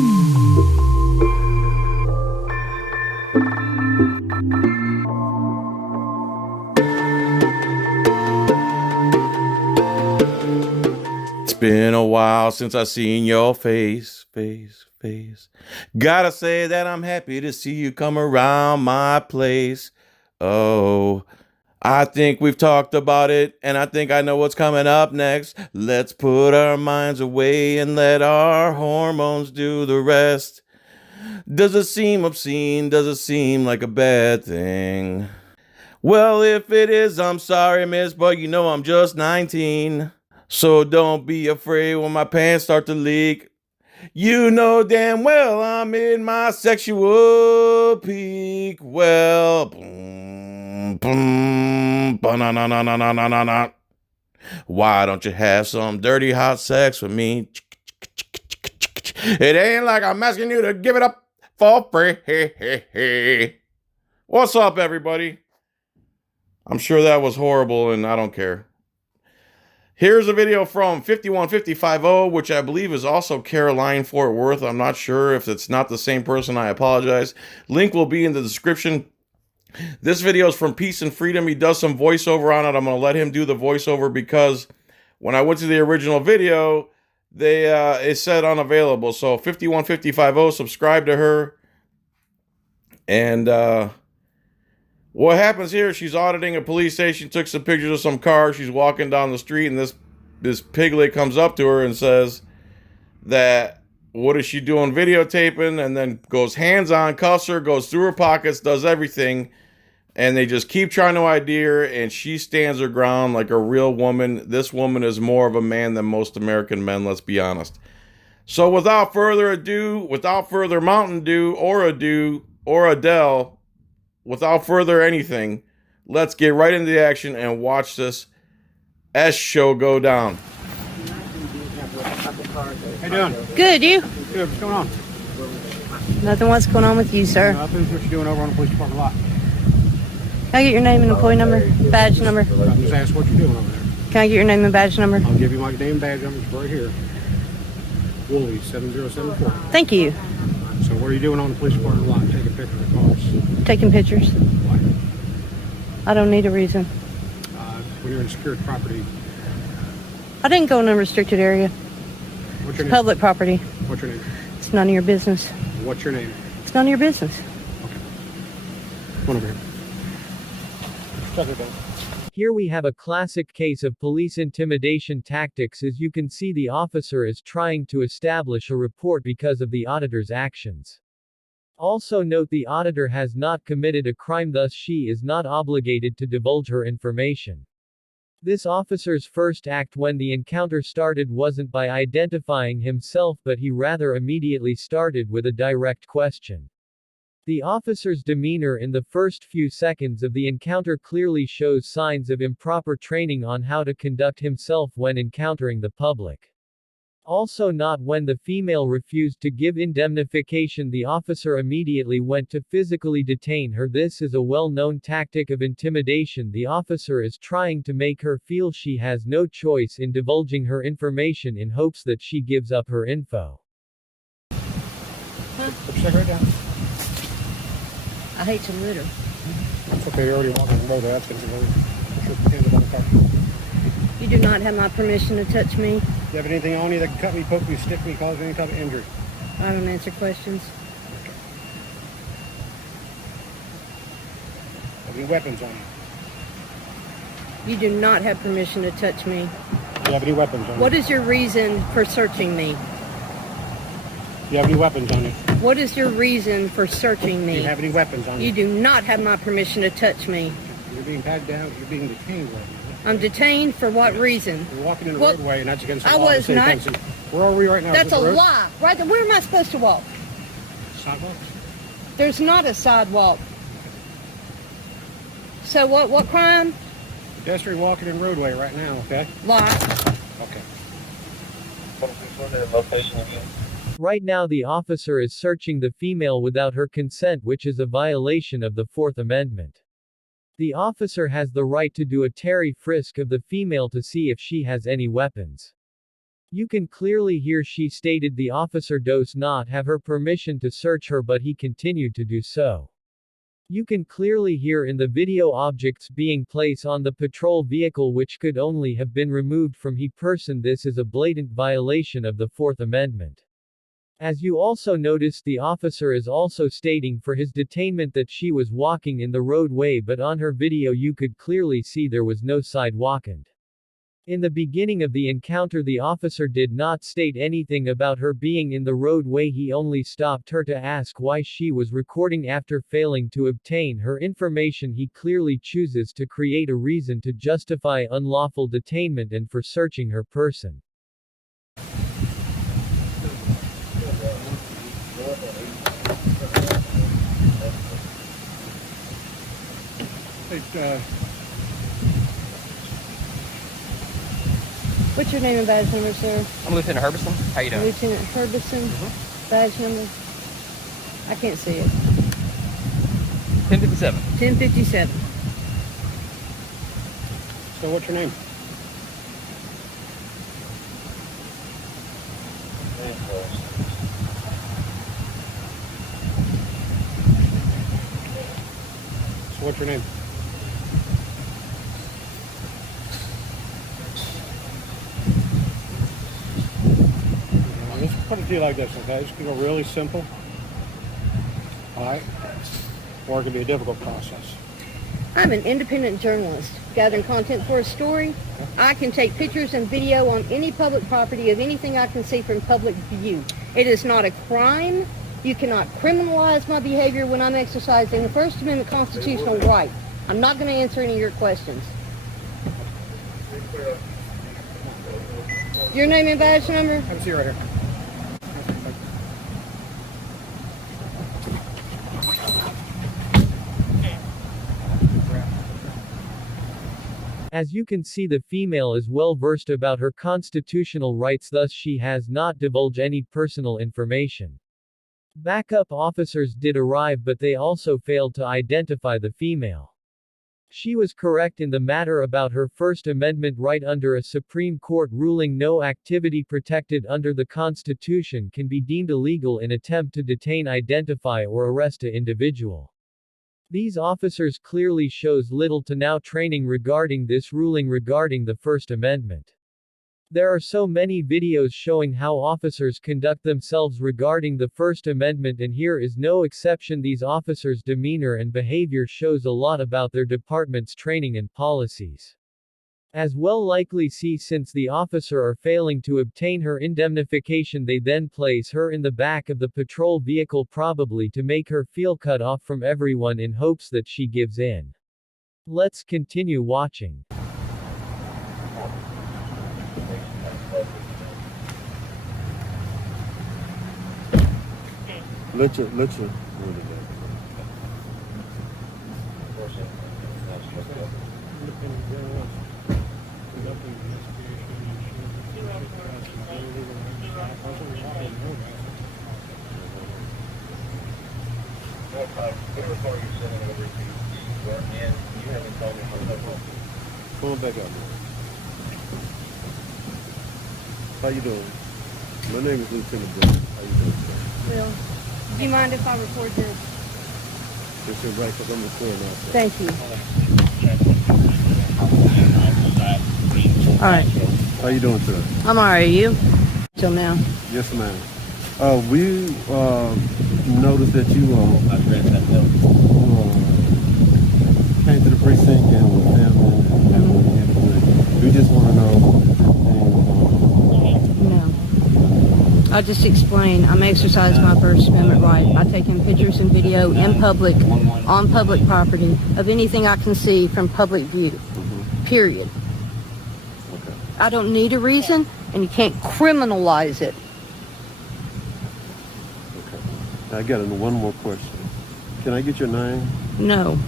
It's been a while since I seen your face. Gotta say that I'm happy to see you come around my place. Oh, I think we've talked about it, and I think I know what's coming up next. Let's put our minds away and let our hormones do the rest. Does it seem obscene? Does it seem like a bad thing? Well, if it is, I'm sorry, miss, but you know I'm just 19. So don't be afraid when my pants start to leak. You know damn well I'm in my sexual peak. Well, boom, boom, ba-na-na-na-na-na-na-na. Why don't you have some dirty hot sex with me? It ain't like I'm asking you to give it up for free. What's up, everybody? I'm sure that was horrible, and I don't care. Here's a video from 51550, which I believe is also Caroline Fort Worth. I'm not sure. If it's not the same person, I apologize. Link will be in the description. This video is from Peace and Freedom. He does some voiceover on it. I'm going to let him do the voiceover because when I went to the original video, it said unavailable. So 51550, subscribe to her. And what happens here, she's auditing a police station, took some pictures of some cars. She's walking down the street, and this piglet comes up to her and says that, what is she doing videotaping? And then goes hands on, cuffs her, goes through her pockets, does everything. And they just keep trying to ID her, and she stands her ground like a real woman. This woman is more of a man than most American men, let's be honest. So without further ado, without further Mountain Dew or Adele, without further anything, let's get right into the action and watch this S show go down. How you doing? Good, you? Good. What's going on? Nothing. What's going on with you, sir? Nothing. What you doing over on the police department lot? Can I get your name and employee number, badge number? I'm just asking what you're doing over there. Can I get your name and badge number? I'll give you my name and badge number. It's right here. Woolley 7074. Thank you. So what are you doing on the police department lot? Taking pictures of cars. Taking pictures. Why? I don't need a reason. When you're in secured property. I didn't go in a restricted area. What's your name? Public property. What's your name? It's none of your business. What's your name? It's none of your business. Okay. Come on over here. Shut it down. Here we have a classic case of police intimidation tactics. As you can see, the officer is trying to establish a report because of the auditor's actions. Also note the auditor has not committed a crime, thus she is not obligated to divulge her information. This officer's first act when the encounter started wasn't by identifying himself, but he rather immediately started with a direct question. The officer's demeanor in the first few seconds of the encounter clearly shows signs of improper training on how to conduct himself when encountering the public. Also not when the female refused to give indemnification, the officer immediately went to physically detain her. This is a well-known tactic of intimidation. The officer is trying to make her feel she has no choice in divulging her information in hopes that she gives up her info. Check right down. I hate to litter. It's okay. You're already walking the road. That's going to be put your hands up on the car. You do not have my permission to touch me. You have anything on you that can cut me, poke me, stick me, cause any type of injury? I don't answer questions. Have any weapons on you? You do not have permission to touch me. Do you have any weapons on you? What is your reason for searching me? Do you have any weapons on you? What is your reason for searching me? Do you have any weapons on you? You do not have my permission to touch me. You're being patted down. You're being detained right now. I'm detained for what reason? You're walking in the Well, roadway, and that's against the I law. was Same not. thing. Where are we right now? That's Is a this the road? lie. Right there. Where am I supposed to walk? Sidewalk? There's not a sidewalk. So what crime? Pedestrian walking in roadway right now, okay? Lie. Okay. Right now the officer is searching the female without her consent, which is a violation of the Fourth Amendment. The officer has the right to do a Terry frisk of the female to see if she has any weapons. You can clearly hear she stated the officer does not have her permission to search her, but he continued to do so. You can clearly hear in the video objects being placed on the patrol vehicle which could only have been removed from he person. This is a blatant violation of the Fourth Amendment. As you also notice, the officer is also stating for his detainment that she was walking in the roadway, but on her video you could clearly see there was no sidewalk. And in the beginning of the encounter the officer did not state anything about her being in the roadway, he only stopped her to ask why she was recording. After failing to obtain her information, he clearly chooses to create a reason to justify unlawful detainment and for searching her person. Hey, What's your name and badge number, sir? I'm Lieutenant Herbison. How you doing? Lieutenant Herbison. Badge number? I can't see it. 1057. 1057. so what's your name? So what's your name? Let's put it to you like this, okay? It's going to go really simple. All right? Or it can be a difficult process. I'm an independent journalist gathering content for a story. I can take pictures and video on any public property of anything I can see from public view. It is not a crime. You cannot criminalize my behavior when I'm exercising the First Amendment constitutional right. I'm not going to answer any of your questions. Your name and badge number? Have a seat right here. As you can see, the female is well versed about her constitutional rights, thus she has not divulged any personal information. Backup officers did arrive, but they also failed to identify the female. She was correct in the matter about her First Amendment right. Under a Supreme Court ruling, no activity protected under the Constitution can be deemed illegal in attempt to detain, identify, or arrest an individual. These officers clearly shows little to no training regarding this ruling regarding the First Amendment. There are so many videos showing how officers conduct themselves regarding the First Amendment, and here is no exception. These officers' demeanor and behavior shows a lot about their department's training and policies. As well likely see, since the officer are failing to obtain her indemnification, they then place her in the back of the patrol vehicle, probably to make her feel cut off from everyone in hopes that she gives in. Let's continue watching. Let's Independent journalist conducting an pull it back up. How you doing? My name is Lieutenant Brown. How you doing, sir? Bill, do you mind if I record this? It's your right, because I'm recording now, sir. Thank you. All right. How you doing, sir? I'm all right. You? Till now. Yes, ma'am. We noticed that you came to the precinct and were filming and having input. We just want to know. No. I'll just explain. I'm exercising my First Amendment right by taking pictures and video in public, on public property, of anything I can see from public view. Period. Okay. I don't need a reason, and you can't criminalize it. I got one more question. Can I get your name? No.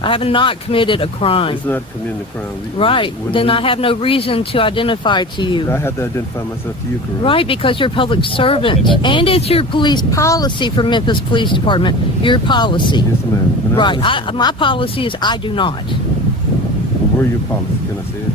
I have not committed a crime. It's not committing a crime. Right. Then I have no reason to identify to you. I have to identify myself to you, correct? Right, because you're a public servant. And it's your police policy for Memphis Police Department. Your policy. Yes, ma'am. And Right. My policy is I do not. Where your policy? Can I say it?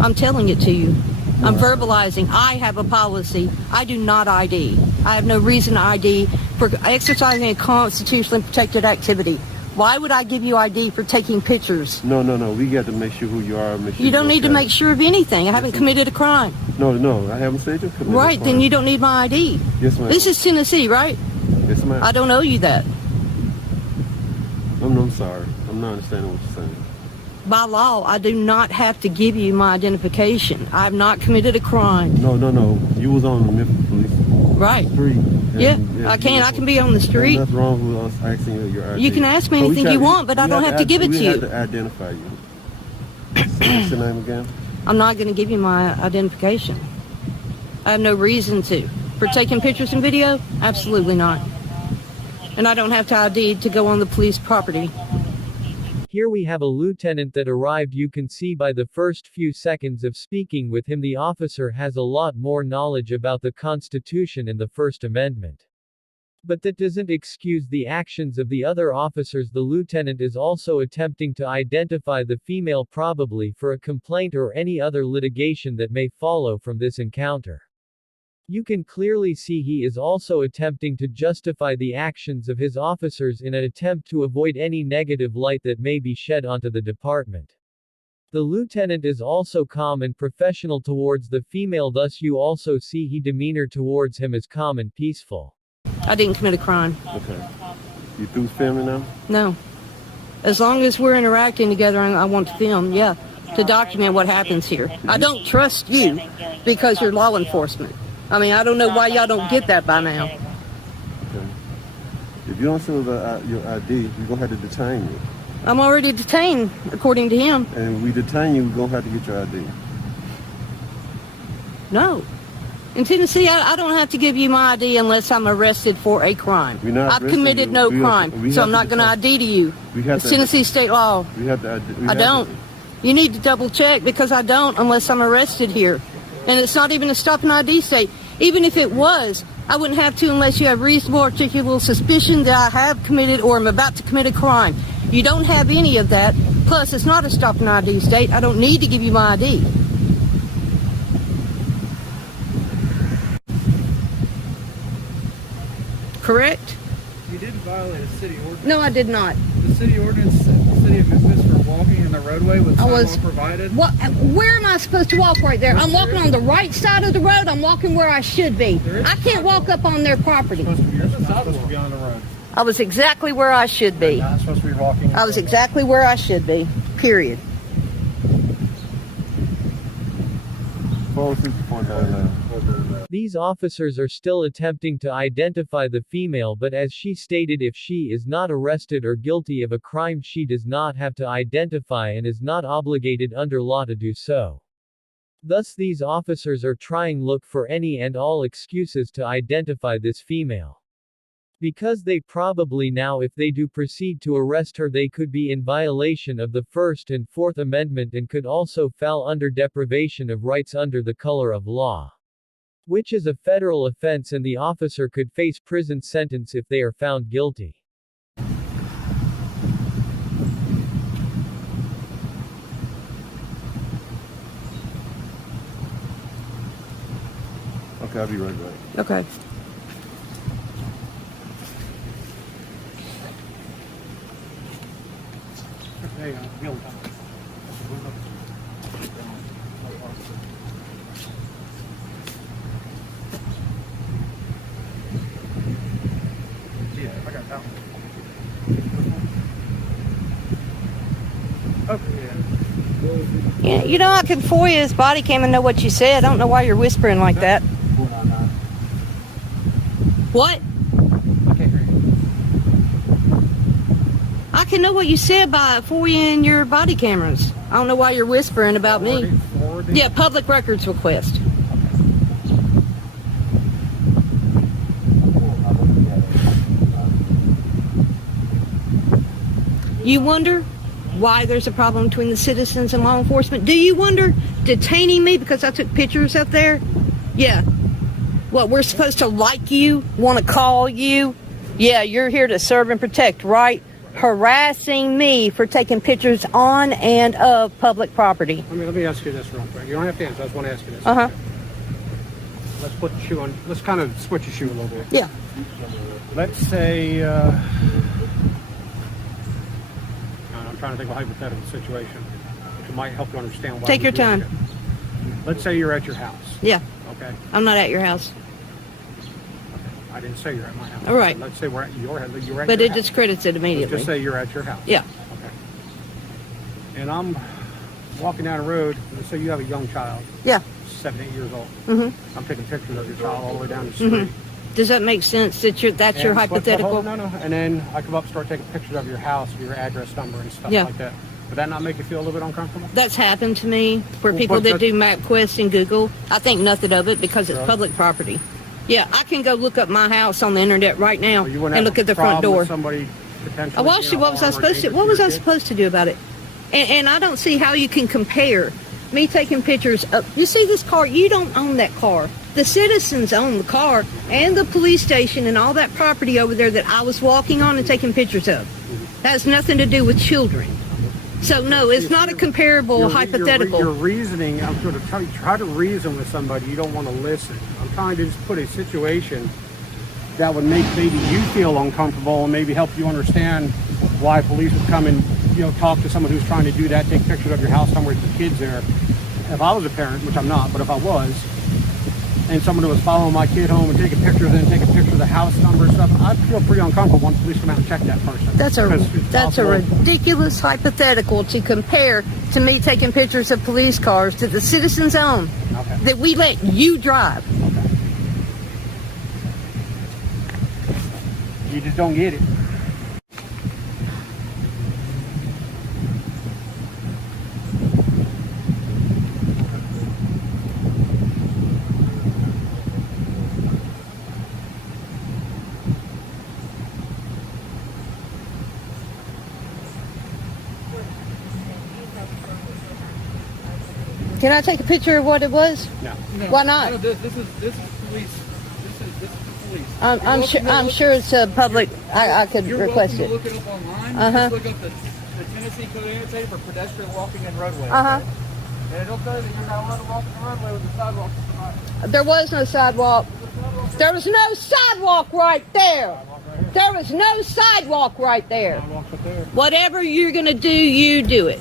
I'm telling it to you. I'm verbalizing. I have a policy. I do not ID. I have no reason to ID for exercising a constitutionally protected activity. Why would I give you ID for taking pictures? No. We got to make sure who you are. Make sure You don't need to okay. make sure of anything. I haven't committed a crime. No. I haven't said you committed. Right, then you don't need my ID. Yes, ma'am. This is Tennessee, right? Yes, ma'am. I don't owe you that. I'm sorry. I'm not understanding what you're saying. By law, I do not have to give you my identification. I have not committed a crime. No. You was on the Memphis Police Right. Street. Yeah, I can. I can be on the street. Nothing wrong with us asking you your ID. You can ask me So we anything try you want, but I don't have to give it to We you. have to identify you. What's your name again? I'm not going to give you my identification. I have no reason to. For taking pictures and video? Absolutely not. And I don't have to ID to go on the police property. Here we have a lieutenant that arrived. You can see by the first few seconds of speaking with him the officer has a lot more knowledge about the Constitution and the First Amendment. But that doesn't excuse the actions of the other officers. The lieutenant is also attempting to identify the female, probably for a complaint or any other litigation that may follow from this encounter. You can clearly see he is also attempting to justify the actions of his officers in an attempt to avoid any negative light that may be shed onto the department. The lieutenant is also calm and professional towards the female, thus you also see his demeanor towards him is calm and peaceful. I didn't commit a crime. Okay. You through filming now? No. As long as we're interacting together, I want to film, yeah, to document what happens here. I don't trust you because you're law enforcement. I mean, I don't know why y'all don't get that by now. Okay. If you don't show your ID, we're going to have to detain you. I'm already detained, according to him. And if we detain you, we're going to have to get your ID. No. In Tennessee, I don't have to give you my ID unless I'm arrested for a crime. We're not I've arresting committed you. no We crime, have so I'm to not going to ID to you. It's Tennessee state law. We have to. I don't. You need to double check because I don't unless I'm arrested here. And it's not even a stop and ID state. Even if it was, I wouldn't have to unless you have reasonable articulable suspicion that I have committed or am about to commit a crime. You don't have any of that. Plus, it's not a stop and ID state. I don't need to give you my ID. Correct? You didn't violate a city ordinance. No, I did not. The city ordinance set the city of Memphis for walking in the roadway with sidewalk provided. What? Where am I supposed to walk right there? I'm walking on the right side of the road. I'm walking where I should be. I can't walk up on their property. You're supposed to be on the road. I was exactly where I should be. You're not supposed to be walking. I was exactly where I should be. Period. 46499. These officers are still attempting to identify the female, but as she stated, if she is not arrested or guilty of a crime, she does not have to identify and is not obligated under law to do so. Thus these officers are trying look for any and all excuses to identify this female. Because they probably now, if they do proceed to arrest her, they could be in violation of the First and Fourth Amendment and could also fall under deprivation of rights under the color of law, which is a federal offense, and the officer could face prison sentence if they are found guilty. Okay, I'll be right back. Okay. There you go. Yeah, I got that one. Okay, yeah. Yeah, you know, I could FOIA his body cam and know what you said. I don't know why you're whispering like that. 499. What? I can't hear you. I can know what you said by FOIAing your body cameras. I don't know why you're whispering about me. Forwarding. Yeah, public records request. You wonder why there's a problem between the citizens and law enforcement? Do you wonder detaining me because I took pictures up there? Yeah. What, we're supposed to like you, want to call you? Yeah, you're here to serve and protect, right? harassing me for taking pictures on and of public property. Let me ask you this real quick. You don't have to answer. I just want to ask you this. Uh-huh. Let's put the shoe on. Let's kind of switch the shoe a little bit. Yeah. Let's say, I'm trying to think of a hypothetical situation which might help you understand why. Take your we're doing time. it. Let's say you're at your house. Yeah. Okay. I'm not at your house. I didn't say you're at my house. All right. Let's say we're at your house. You're at But your it house. discredits it Let's immediately. just say you're at your house. Yeah. Okay. And I'm walking down the road. Let's say you have a young child, Yeah. 7, 8 years old. Mm-hmm. I'm taking pictures of your child all the way down the street. Does that make sense that that's your And- hypothetical? No. And then I come up and start taking pictures of your house, your address number, and stuff Yeah. like that. Would that not make you feel a little bit uncomfortable? That's happened to me for Well, people but that that- do MapQuest and Google. I think nothing of it because it's Really? public property. Yeah, I can go look up my house on the internet right now Or you wouldn't and have look a at the front problem door. with somebody potentially. Well, actually, what was I supposed to? What was I supposed to do about it? And I don't see how you can compare me taking pictures of. You see this car? You don't own that car. The citizens own the car and the police station and all that property over there that I was walking on and taking pictures of. That has nothing to do with children. So no, it's not a comparable hypothetical. Your reasoning, I'm sort of try to reason with somebody. You don't want to listen. I'm trying to just put a situation that would make maybe you feel uncomfortable and maybe help you understand why police would come and talk to someone who's trying to do that, take pictures of your house somewhere with your kids there. If I was a parent, which I'm not, but if I was, and someone who was following my kid home and taking pictures and taking pictures of the house number and stuff, I'd feel pretty uncomfortable when police come out and check that person. That's a Because it's that's a possible- ridiculous hypothetical to compare to me taking pictures of police cars that the citizens own Okay. that we let you drive. You just don't get it. Can I take a picture of what it was? No. No, Why not? No, this is police. This is police. I'm sure it's a public. I could You're request welcome it. to look it up online. Uh-huh. Just look up the Tennessee Code Annotated for pedestrian walking in roadways. Uh-huh. And it'll tell you that you're not allowed to walk in the roadway with the sidewalk. There was no sidewalk. There was no sidewalk right there. There was no sidewalk right there. Sidewalks up there. Whatever you're gonna do, you do it.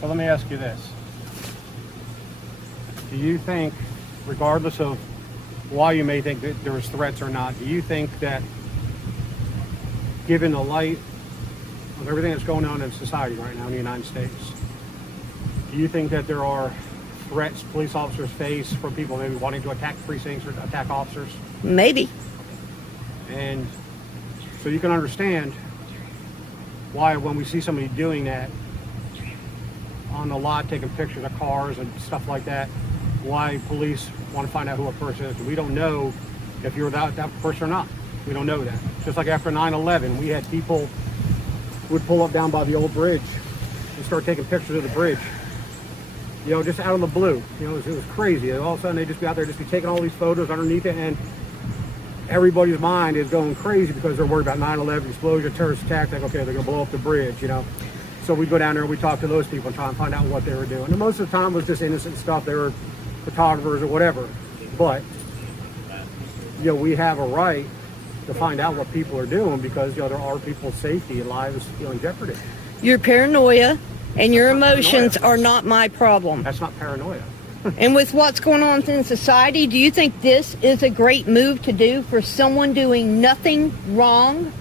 So let me ask you this. Do you think, regardless of why you may think that there was threats or not, do you think that given the light of everything that's going on in society right now in the United States, do you think that there are threats police officers face from people maybe wanting to attack precincts or attack officers? Maybe. And so you can understand why when we see somebody doing that on the lot, taking pictures of cars and stuff like that, why police want to find out who a person is. We don't know if you're that person or not. We don't know that. Just like after 9/11, we had people who would pull up down by the old bridge and start taking pictures of the bridge. Just out of the blue. It was crazy. All of a sudden, they'd just be out there, just be taking all these photos underneath it, and everybody's mind is going crazy because they're worried about 9/11, explosion, terrorist attack. Like, okay, they're going to blow up the bridge, So we go down there and we talk to those people and try and find out what they were doing. And most of the time it was just innocent stuff. They were photographers or whatever. But, we have a right to find out what people are doing because, there are people's safety and lives in jeopardy. Your paranoia and your That's not emotions paranoia. are not my problem. That's not paranoia. And with what's going on in society, do you think this is a great move to do for someone doing nothing wrong?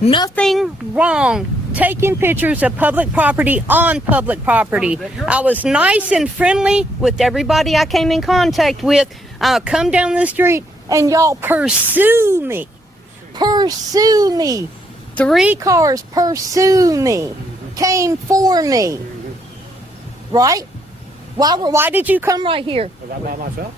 Nothing wrong. Taking pictures of public property on public property. I was nice and friendly with everybody I came in contact with. I come down the street and y'all pursue me. Pursue me. 3 cars pursue me. Came for me. Right? Why did you come right here? Was that by myself?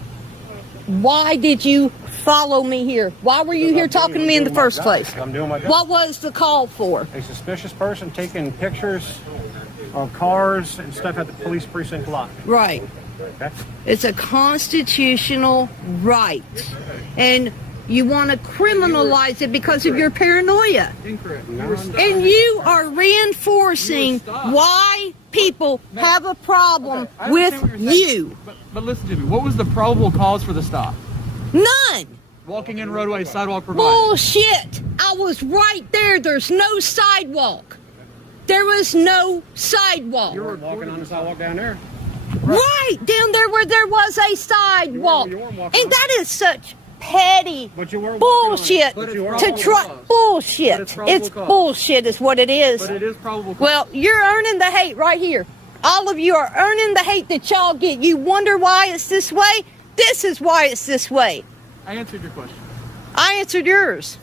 Why did you follow me here? Why were you here talking to me in the first place? I'm doing my job. What was the call for? A suspicious person taking pictures of cars and stuff at the police precinct lot. Right. Okay? It's a constitutional right. And you want to criminalize it because of your paranoia. Incorrect. And you are reinforcing why people have a problem I with understand what you're saying, you. But listen to me. What was the probable cause for the stop? None. Walking in roadway, sidewalk provided. Bullshit. I was right there. There's no sidewalk. There was no sidewalk. You were walking on the sidewalk down there. Right down there where there was a sidewalk. You were walking And on- that is such petty But you were walking bullshit on it. But you were to walking try. on it. Bullshit. But it's probable It's cause. bullshit is what it is. But it is probable cause. Well, you're earning the hate right here. All of you are earning the hate that y'all get. You wonder why it's this way? This is why it's this way. I answered your question. I answered yours.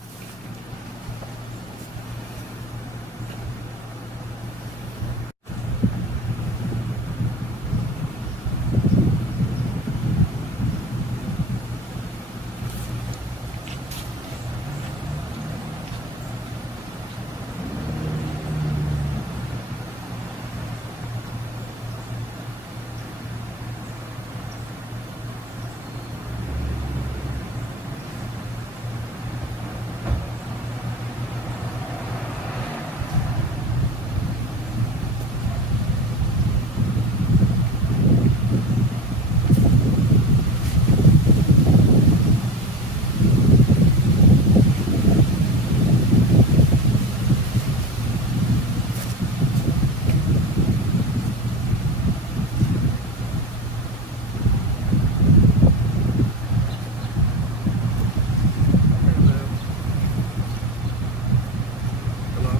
Hello?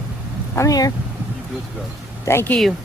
I'm here. You good to go. Thank you.